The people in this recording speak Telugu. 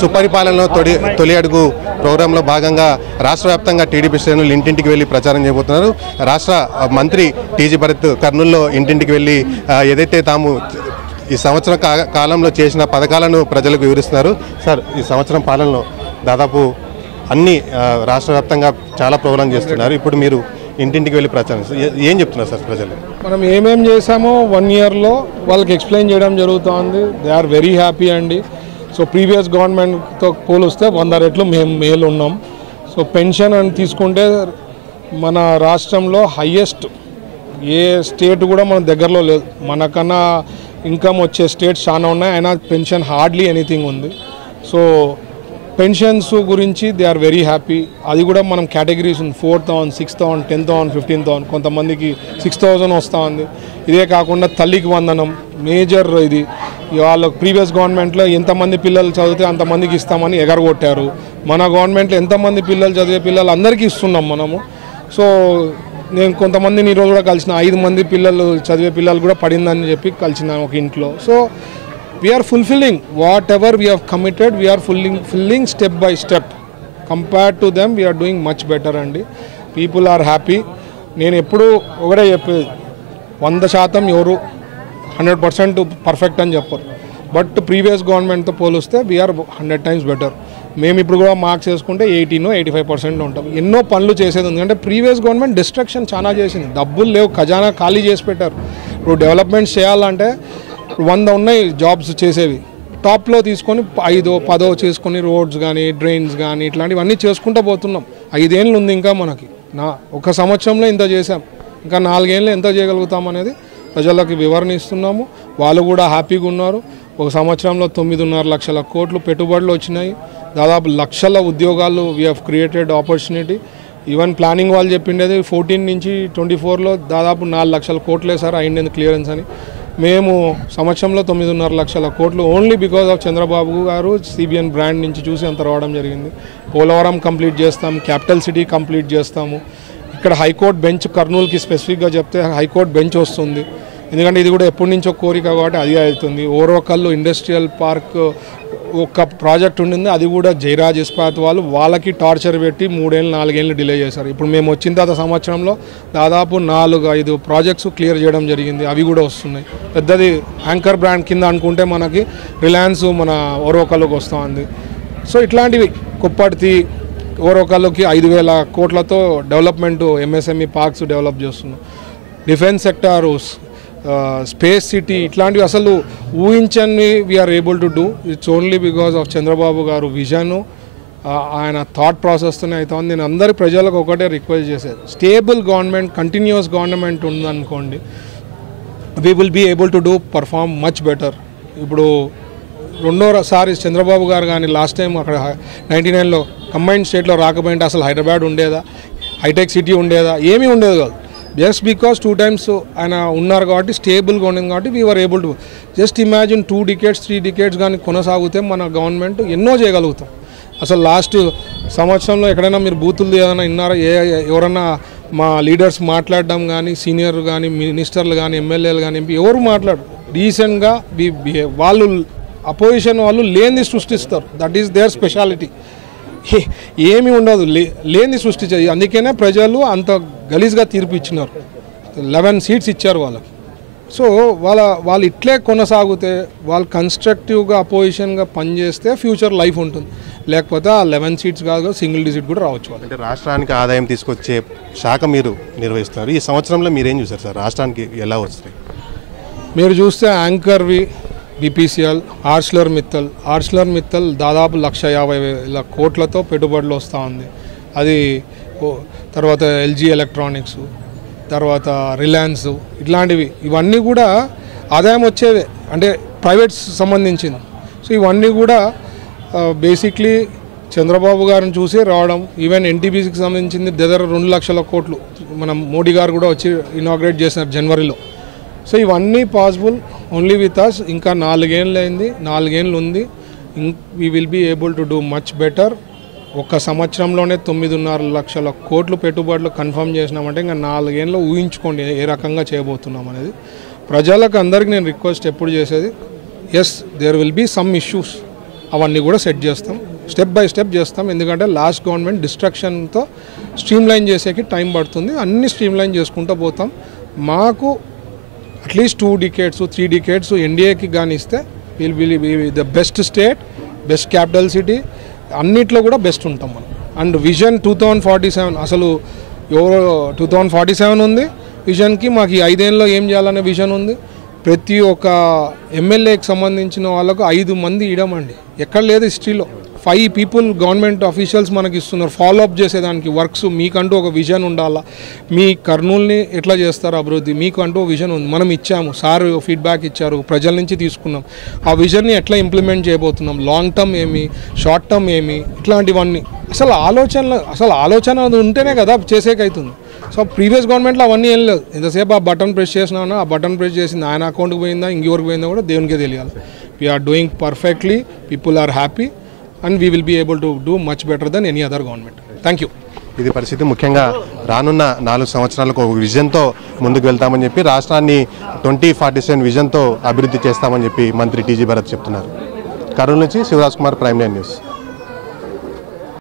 సుపరిపాలనలో తొలి అడుగు ప్రోగ్రాంలో భాగంగా రాష్ట్ర వ్యాప్తంగా టీడీపీ శ్రేణులు ఇంటింటికి వెళ్ళి ప్రచారం చేయబోతున్నారు. రాష్ట్ర మంత్రి టీజీ భరత్ కర్నూలులో ఇంటింటికి వెళ్ళి ఏదైతే తాము ఈ సంవత్సరం కాలంలో చేసిన పథకాలను ప్రజలకు వివరిస్తున్నారు. సార్, ఈ సంవత్సరం పాలనలో దాదాపు అన్ని రాష్ట్ర వ్యాప్తంగా చాలా ప్రోగ్రాం చేస్తున్నారు. ఇప్పుడు మీరు ఇంటింటికి వెళ్ళి ప్రచారం ఏం చెప్తున్నారు సార్ ప్రజలు? మనం ఏమేం చేసామో 1 ఇయర్లో వాళ్ళకి ఎక్స్ప్లెయిన్ చేయడం జరుగుతుంది. దే ఆర్ వెరీ హ్యాపీ అండి. సో ప్రీవియస్ గవర్నమెంట్తో పోలిస్తే 100 రెట్లు మేము మేలు ఉన్నాం. సో పెన్షన్ అని తీసుకుంటే మన రాష్ట్రంలో హయ్యెస్ట్ ఏ స్టేట్ కూడా మన దగ్గరలో లేదు. మనకన్నా ఇన్కమ్ వచ్చే స్టేట్స్ చాలా ఉన్నాయి, అయినా పెన్షన్ హార్డ్లీ ఎనీథింగ్ ఉంది. సో పెన్షన్స్ గురించి దే ఆర్ వెరీ హ్యాపీ. అది కూడా మనం కేటగిరీస్ ఉంది, 4,000, 6,000, 10,000, 15,000, కొంతమందికి 6,000 వస్తూ ఉంది. ఇదే కాకుండా తల్లికి వందనం మేజర్ ఇది. వాళ్ళ ప్రీవియస్ గవర్నమెంట్లో ఎంతమంది పిల్లలు చదివితే అంతమందికి ఇస్తామని ఎగరగొట్టారు. మన గవర్నమెంట్లో ఎంతమంది పిల్లలు చదివే పిల్లలు అందరికీ ఇస్తున్నాం మనము. సో నేను కొంతమందిని ఈరోజు కూడా కలిసిన 5 మంది పిల్లలు చదివే పిల్లలు కూడా పడిందని చెప్పి కలిసిన ఒక ఇంట్లో. So we are fulfilling whatever we have committed. We are fulfilling step by step. Compared to them, we are doing much better and people are happy. నేను ఎప్పుడు ఒకటే చెప్పేది, 100% ఎవరు 100% పర్ఫెక్ట్ అని చెప్పరు. బట్ ప్రీవియస్ గవర్నమెంట్తో పోలిస్తే వీఆర్ 100 times బెటర్. మేము ఇప్పుడు కూడా మార్క్స్ వేసుకుంటే 85% ఉంటాం. ఎన్నో పనులు చేసేది ఉంది. అంటే ప్రీవియస్ గవర్నమెంట్ డిస్ట్రక్షన్ చాలా చేసింది. డబ్బులు లేవు, ఖజానా ఖాళీ చేసి పెట్టారు. ఇప్పుడు డెవలప్మెంట్స్ చేయాలంటే 100 ఉన్నాయి జాబ్స్ చేసేవి, టాప్లో తీసుకొని 5-10 చేసుకొని రోడ్స్ కానీ డ్రైన్స్ కానీ ఇట్లాంటివన్నీ చేసుకుంటూ పోతున్నాం. 5 ఏళ్ళు ఉంది ఇంకా మనకి. ఒక సంవత్సరంలో ఇంత చేసాం, ఇంకా 4 ఏళ్ళు ఎంత చేయగలుగుతాం అనేది ప్రజలకు వివరణ ఇస్తున్నాము. వాళ్ళు కూడా హ్యాపీగా ఉన్నారు. ఒక సంవత్సరంలో 9.5 లక్షల కోట్లు పెట్టుబడులు వచ్చినాయి. దాదాపు లక్షల ఉద్యోగాలు we have created opportunity. Even planning వాళ్ళు చెప్పిండేది 14 నుంచి 24లో దాదాపు 4 లక్షల కోట్లు వేసారు అయింది క్లియరెన్స్ అని. మేము సంవత్సరంలో 9.5 లక్షల కోట్లు ఓన్లీ బికాజ్ ఆఫ్ చంద్రబాబు గారు సిబిఎన్ బ్రాండ్ నుంచి చూసి అంత రావడం జరిగింది. పోలవరం కంప్లీట్ చేస్తాం, క్యాపిటల్ సిటీ కంప్లీట్ చేస్తాము. ఇక్కడ హైకోర్టు బెంచ్ కర్నూలుకి స్పెసిఫిక్గా చెప్తే హైకోర్టు బెంచ్ వస్తుంది. ఎందుకంటే ఇది కూడా ఎప్పటి నుంచో కోరిక కాబట్టి అది అవుతుంది. ఓరోకల్లు ఇండస్ట్రియల్ పార్క్ ఒక ప్రాజెక్ట్ ఉండింది, అది కూడా జైరాజ్ ఇస్పాత్ వాళ్ళకి టార్చర్ పెట్టి 3-4 ఏళ్ళు డిలే చేశారు. ఇప్పుడు మేము వచ్చిన తర్వాత సంవత్సరంలో దాదాపు 4-5 ప్రాజెక్ట్స్ క్లియర్ చేయడం జరిగింది. అవి కూడా వస్తున్నాయి. పెద్దది యాంకర్ బ్రాండ్ కింద అనుకుంటే మనకి రిలయన్స్ మన ఓరోకల్లుకి వస్తూ ఉంది. సో ఇట్లాంటివి కుప్పర్తి ఓరోకల్లుకి 5,000 కోట్లతో డెవలప్మెంట్ ఎంఎస్ఎంఈ పార్క్స్ డెవలప్ చేస్తున్నాం. డిఫెన్స్ సెక్టారు, స్పేస్ సిటీ ఇట్లాంటివి అసలు ఊహించని we are able to do. It's only because of Chandrababu గారు విజను, ఆయన థాట్ ప్రాసెస్తోనే అవుతుంది. నేను అందరి ప్రజలకు ఒకటే రిక్వెస్ట్ చేసేది, స్టేబుల్ గవర్నమెంట్, కంటిన్యూస్ గవర్నమెంట్ ఉందనుకోండి, we will be able to do perform much better. ఇప్పుడు రెండోసారి చంద్రబాబు గారు కానీ లాస్ట్ టైం అక్కడ 99లో కంబైన్డ్ స్టేట్లో రాకపోయింటే అసలు హైదరాబాద్ ఉండేదా, హైటెక్ సిటీ ఉండేదా, ఏమీ ఉండేది కాదు. జస్ట్ బికాస్ 2 times ఆయన ఉన్నారు కాబట్టి స్టేబుల్గా ఉండింది కాబట్టి we are able to. Just imagine 2 decades 3 decades కానీ కొనసాగితే మన గవర్నమెంట్ ఎన్నో చేయగలుగుతాం. అసలు లాస్ట్ సంవత్సరంలో ఎక్కడైనా మీరు బూతులు ఏదైనా విన్నారా? ఎవరన్నా మా లీడర్స్ మాట్లాడడం కానీ, సీనియర్ కానీ, మినిస్టర్లు కానీ, ఎమ్మెల్యేలు కానీ, ఎంపీ ఎవరు మాట్లాడు రీసెంట్గా వాళ్ళు అపోజిషన్ వాళ్ళు లేనిది సృష్టిస్తారు. That is their speciality. ఏమీ ఉండదు, లేనిది సృష్టించేది. అందుకనే ప్రజలు అంత గలీజ్గా తీర్పు ఇచ్చినారు. 11 seats ఇచ్చారు వాళ్ళకి. సో వాళ్ళు ఇట్లే కొనసాగితే, వాళ్ళు కన్స్ట్రక్టివ్గా అపోజిషన్గా పనిచేస్తే ఫ్యూచర్ లైఫ్ ఉంటుంది. లేకపోతే ఆ 11 seats కాదు, సింగిల్ డిజిట్ కూడా రావచ్చు. అంటే రాష్ట్రానికి ఆదాయం తీసుకొచ్చే శాఖ మీరు నిర్వహిస్తున్నారు. ఈ సంవత్సరంలో మీరేం చూసారు సార్? రాష్ట్రానికి ఎలా వస్తాయి మీరు చూస్తే? యాంకర్వి బీపీసీఎల్, ఆర్సిలర్ మిత్తల్ దాదాపు 150,000 కోట్లతో పెట్టుబడులు వస్తూ ఉంది. అది తర్వాత ఎల్జీ ఎలక్ట్రానిక్స్, తర్వాత రిలయన్స్, ఇవన్నీ కూడా ఆదాయం వచ్చేవే, అంటే ప్రైవేట్స్ సంబంధించింది. సో ఇవన్నీ కూడా బేసిక్లీ చంద్రబాబు గారిని చూసి రావడం. ఈవెన్ ఎన్టీపీసీకి సంబంధించింది దగ్గర 2 లక్షల కోట్లు మనం మోడీ గారు కూడా వచ్చి ఇనాగ్రేట్ చేసినారు జనవరిలో. సో ఇవన్నీ పాసిబుల్ ఓన్లీ విత్ అస్. ఇంకా 4 ఏళ్ళు అయింది, 4 ఏళ్ళు ఉంది. We will be able to do much better. ఒక సంవత్సరంలోనే 9.5 లక్షల కోట్లు పెట్టుబడులు కన్ఫర్మ్ చేసినామంటే ఇంకా 4 ఏళ్ళు ఊహించుకోండి ఏ రకంగా చేయబోతున్నాం అనేది. ప్రజలకు అందరికీ నేను రిక్వెస్ట్ ఎప్పుడు చేసేది, yes there will be some issues, అవన్నీ కూడా సెట్ చేస్తాం, స్టెప్ బై స్టెప్ చేస్తాం. ఎందుకంటే లాస్ట్ గవర్నమెంట్ డిస్ట్రక్షన్తో స్ట్రీమ్లైన్ చేసేకి టైం పడుతుంది. అన్ని స్ట్రీమ్లైన్ చేసుకుంటూ పోతాం. మాకు అట్లీస్ట్ 2 decades 3 decades ఎన్డీఏకి కానీ ఇస్తే will be the best state, best capital city, అన్నిట్లో కూడా బెస్ట్ ఉంటాం మనం. అండ్ విజన్ 2047 అసలు ఎవరో 2047 ఉంది విజన్కి. మాకు ఈ 5 ఏళ్ళలో ఏం చేయాలనే విజన్ ఉంది. ప్రతి ఒక్క ఎమ్మెల్యేకి సంబంధించిన వాళ్ళకు 5 మంది ఇవ్వమండి, ఎక్కడ లేదు హిస్టరీలో. 5 people గవర్నమెంట్ అఫీషియల్స్ మనకి ఇస్తున్నారు ఫాలోఅప్ చేసేదానికి వర్క్స్. మీకంటూ ఒక విజన్ ఉండాలా, మీ కర్నూలుని ఎట్లా చేస్తారు అభివృద్ధి, మీకు అంటూ ఒక విజన్ ఉంది. మనం ఇచ్చాము, సార్ ఫీడ్బ్యాక్ ఇచ్చారు, ప్రజల నుంచి తీసుకున్నాం. ఆ విజన్ని ఎట్లా ఇంప్లిమెంట్ చేయబోతున్నాం, లాంగ్ టర్మ్ ఏమి, షార్ట్ టర్మ్ ఏమి, ఇట్లాంటివన్నీ అసలు ఆలోచన ఉంటేనే కదా చేసేకవుతుంది. సో ప్రీవియస్ గవర్నమెంట్లో అవన్నీ ఏం లేదు. ఎంతసేపు ఆ బటన్ ప్రెస్ చేసినా, ఆ బటన్ ప్రెస్ చేసింది ఆయన అకౌంట్కి పోయిందా ఇంకెవరికి పోయిందా కూడా దేవునికే తెలియాలి. We are doing perfectly, people are happy and we will be able to do much better than any other government. Thank you. ఇది పరిస్థితి. ముఖ్యంగా రానున్న 4 సంవత్సరాలకు ఒక విజన్తో ముందుకు వెళ్తామని చెప్పి రాష్ట్రాన్ని 2047 విజన్తో అభివృద్ధి చేస్తామని చెప్పి మంత్రి టీజీ భరత్ చెప్తున్నారు. కర్నూలు నుంచి Shivaraj Kumar, prime line news.